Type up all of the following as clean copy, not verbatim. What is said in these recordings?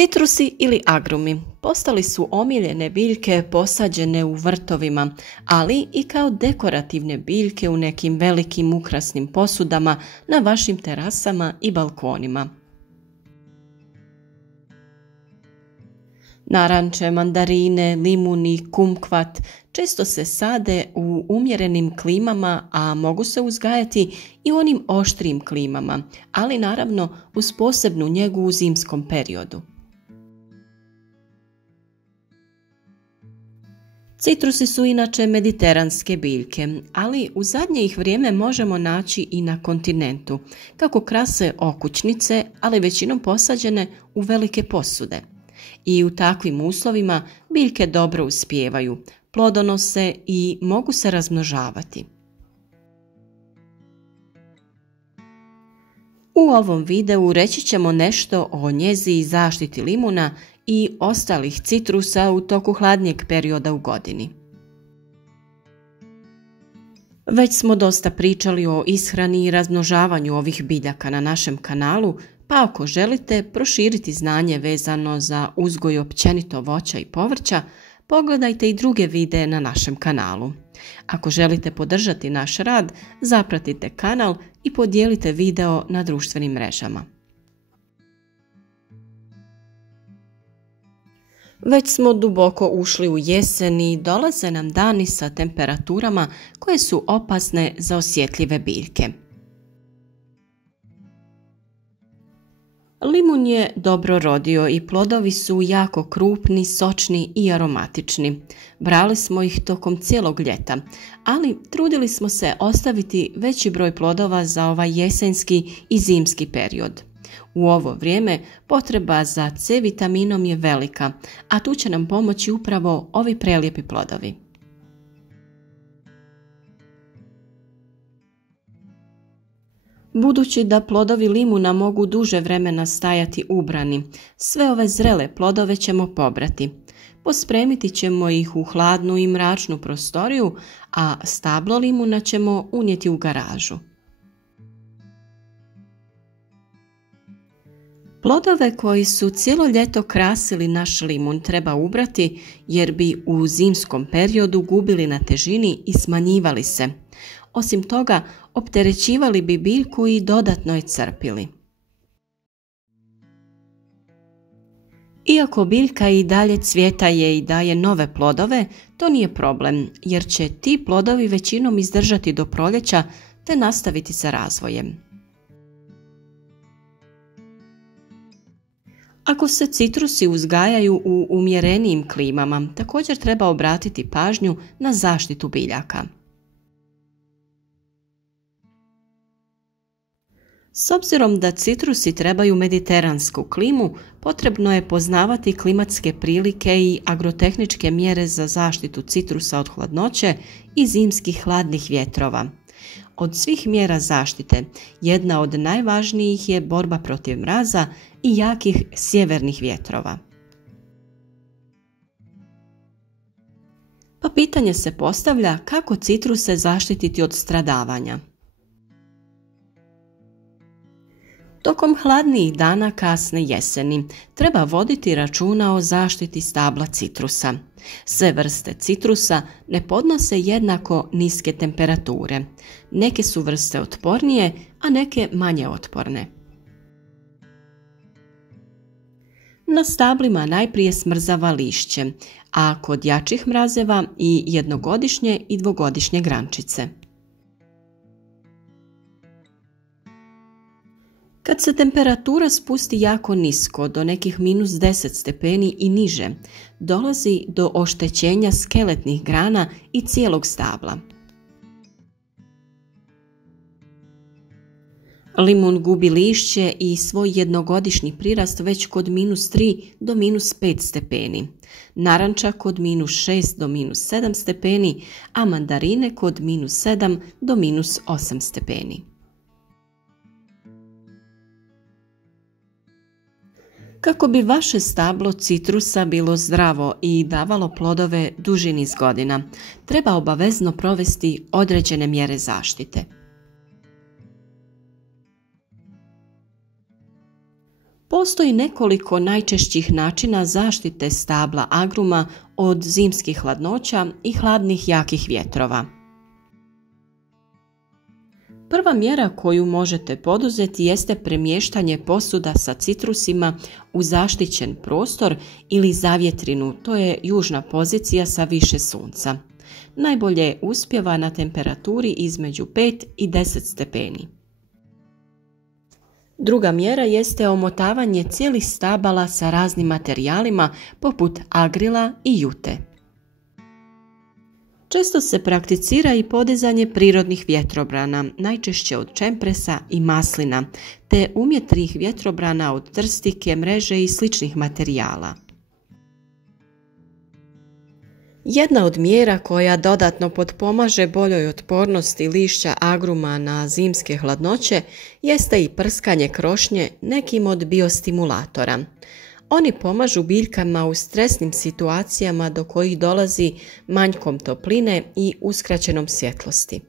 Citrusi ili agrumi postali su omiljene biljke posađene u vrtovima, ali i kao dekorativne biljke u nekim velikim ukrasnim posudama na vašim terasama i balkonima. Naranče, mandarine, limuni, kumkvat često se sade u umjerenim klimama, a mogu se uzgajati i u onim oštrijim klimama, ali naravno uz posebnu njegu u zimskom periodu. Citrusi su inače mediteranske biljke, ali u zadnje ih vrijeme možemo naći i na kontinentu, kako krase okućnice, ali većinom posađene u velike posude. I u takvim uslovima biljke dobro uspijevaju, plodonose i mogu se razmnožavati. U ovom videu reći ćemo nešto o njezi i zaštiti limuna i ostalih citrusa u toku hladnijeg perioda u godini. Već smo dosta pričali o ishrani i razmnožavanju ovih biljaka na našem kanalu, pa ako želite proširiti znanje vezano za uzgoj općenito voća i povrća, pogledajte i druge videe na našem kanalu. Ako želite podržati naš rad, zapratite kanal i podijelite video na društvenim mrežama. Već smo duboko ušli u jesen i dolaze nam dani sa temperaturama koje su opasne za osjetljive biljke. Limun je dobro rodio i plodovi su jako krupni, sočni i aromatični. Brali smo ih tokom cijelog ljeta, ali trudili smo se ostaviti veći broj plodova za ovaj jesenski i zimski period. U ovo vrijeme potreba za C vitaminom je velika, a tu će nam pomoći upravo ovi prelijepi plodovi. Budući da plodovi limuna mogu duže vremena stajati ubrani, sve ove zrele plodove ćemo pobrati. Pospremiti ćemo ih u hladnu i mračnu prostoriju, a stablo limuna ćemo unijeti u garažu. Plodove koji su cijelo ljeto krasili naš limun treba ubrati jer bi u zimskom periodu gubili na težini i smanjivali se. Osim toga, opterećivali bi biljku i dodatno je crpili. Iako biljka i dalje cvjetaje i daje nove plodove, to nije problem jer će ti plodovi većinom izdržati do proljeća te nastaviti sa razvojem. Ako se citrusi uzgajaju u umjerenijim klimama, također treba obratiti pažnju na zaštitu biljaka. S obzirom da citrusi trebaju mediteransku klimu, potrebno je poznavati klimatske prilike i agrotehničke mjere za zaštitu citrusa od hladnoće i zimskih hladnih vjetrova. Od svih mjera zaštite, jedna od najvažnijih je borba protiv mraza i jakih sjevernih vjetrova. Pa pitanje se postavlja kako citruse zaštititi od stradavanja. Tokom hladnijih dana kasne jeseni treba voditi računa o zaštiti stabla citrusa. Sve vrste citrusa ne podnose jednako niske temperature. Neke su vrste otpornije, a neke manje otporne. Na stablima najprije smrzava lišće, a kod jačih mrazeva i jednogodišnje i dvogodišnje grančice. Kad se temperatura spusti jako nisko, do nekih -10 stepeni i niže, dolazi do oštećenja skeletnih grana i cijelog stabla. Limun gubi lišće i svoj jednogodišnji prirast već kod -3 do -5 stepeni, naranča kod -6 do -7 stepeni, a mandarine kod -7 do -8 stepeni. Kako bi vaše stablo citrusa bilo zdravo i davalo plodove duži niz godina, treba obavezno provesti određene mjere zaštite. Postoji nekoliko najčešćih načina zaštite stabla agruma od zimskih hladnoća i hladnih jakih vjetrova. Prva mjera koju možete poduzeti jeste premještanje posuda sa citrusima u zaštićen prostor ili zavjetrinu, to je južna pozicija sa više sunca. Najbolje uspijeva na temperaturi između 5 i 10 stepeni. Druga mjera jeste omotavanje cijelih stabala sa raznim materijalima poput agrila i jute. Često se prakticira i podizanje prirodnih vjetrobrana, najčešće od čempresa i maslina, te umjetnih vjetrobrana od trstike, mreže i sličnih materijala. Jedna od mjera koja dodatno potpomaže boljoj otpornosti lišća agruma na zimske hladnoće jeste i prskanje krošnje nekim od biostimulatora. Oni pomažu biljkama u stresnim situacijama do kojih dolazi manjkom topline i uskraćenom svjetlosti.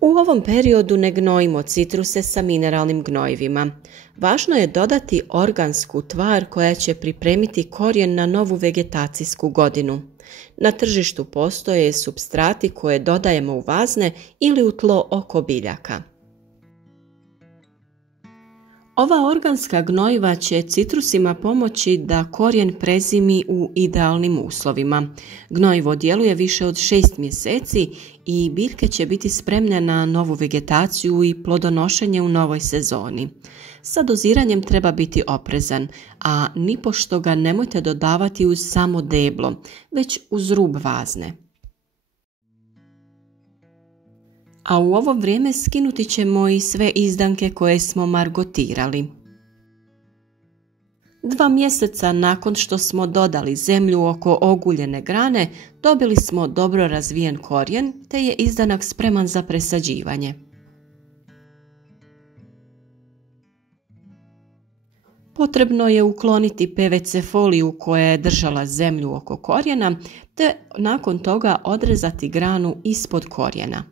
U ovom periodu ne gnojimo citruse sa mineralnim gnojivima. Važno je dodati organsku tvar koja će pripremiti korijen na novu vegetacijsku godinu. Na tržištu postoje supstrati koje dodajemo u vazne ili u tlo oko biljaka. Ova organska gnojiva će citrusima pomoći da korijen prezimi u idealnim uslovima. Gnojivo djeluje više od 6 mjeseci i biljke će biti spremne na novu vegetaciju i plodonošenje u novoj sezoni. Sa doziranjem treba biti oprezan, a nipošto ga nemojte dodavati uz samo deblo, već uz rub vazne. A u ovo vrijeme skinuti ćemo i sve izdanke koje smo margotirali. 2 mjeseca nakon što smo dodali zemlju oko oguljene grane, dobili smo dobro razvijen korijen, te je izdanak spreman za presađivanje. Potrebno je ukloniti PVC foliju koja je držala zemlju oko korijena, te nakon toga odrezati granu ispod korijena.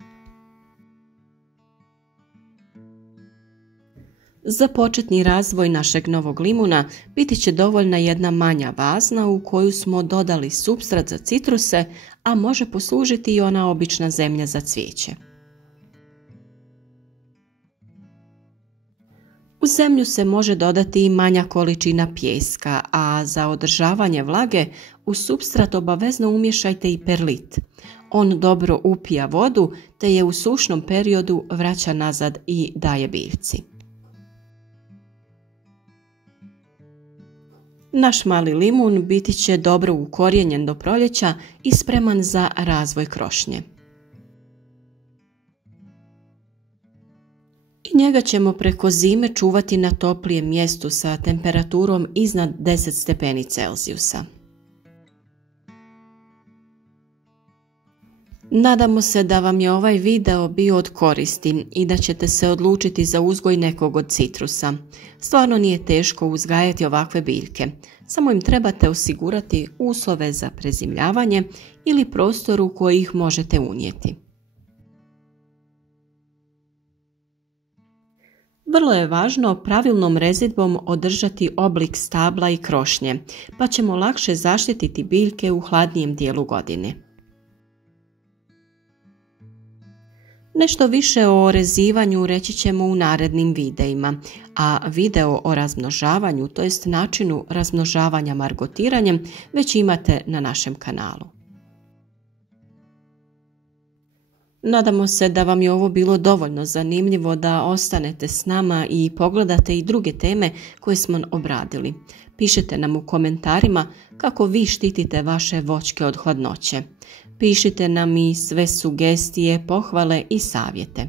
Za početni razvoj našeg novog limuna biti će dovoljna jedna manja vazna u koju smo dodali supstrat za citruse, a može poslužiti i ona obična zemlja za cvijeće. U zemlju se može dodati i manja količina pijeska, a za održavanje vlage u supstrat obavezno umješajte i perlit. On dobro upija vodu te je u sušnom periodu vraća nazad i daje biljci. Naš mali limun biti će dobro ukorijenjen do proljeća i spreman za razvoj krošnje. I njega ćemo preko zime čuvati na toplijem mjestu sa temperaturom iznad 10 stepeni Celzijusa. Nadamo se da vam je ovaj video bio od koristi i da ćete se odlučiti za uzgoj nekog od citrusa. Stvarno nije teško uzgajati ovakve biljke, samo im trebate osigurati uslove za prezimljavanje ili prostor u koji ih možete unijeti. Vrlo je važno pravilnom rezidbom održati oblik stabla i krošnje, pa ćemo lakše zaštititi biljke u hladnijem dijelu godine. Nešto više o rezivanju reći ćemo u narednim videima, a video o razmnožavanju, to jest načinu razmnožavanja margotiranjem, već imate na našem kanalu. Nadamo se da vam je ovo bilo dovoljno zanimljivo da ostanete s nama i pogledate i druge teme koje smo obradili. Pišite nam u komentarima kako vi štitite vaše voćke od hladnoće. Pišite nam i sve sugestije, pohvale i savjete.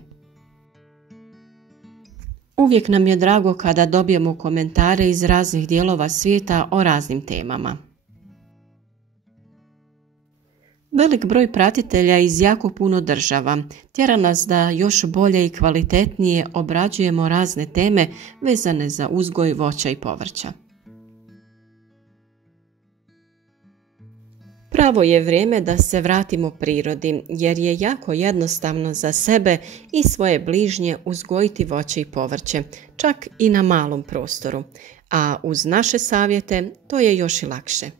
Uvijek nam je drago kada dobijemo komentare iz raznih dijelova svijeta o raznim temama. Velik broj pratitelja iz jako puno država tjera nas da još bolje i kvalitetnije obrađujemo razne teme vezane za uzgoj voća i povrća. Pravo je vrijeme da se vratimo prirodi, jer je jako jednostavno za sebe i svoje bližnje uzgojiti voće i povrće, čak i na malom prostoru. A uz naše savjete to je još i lakše.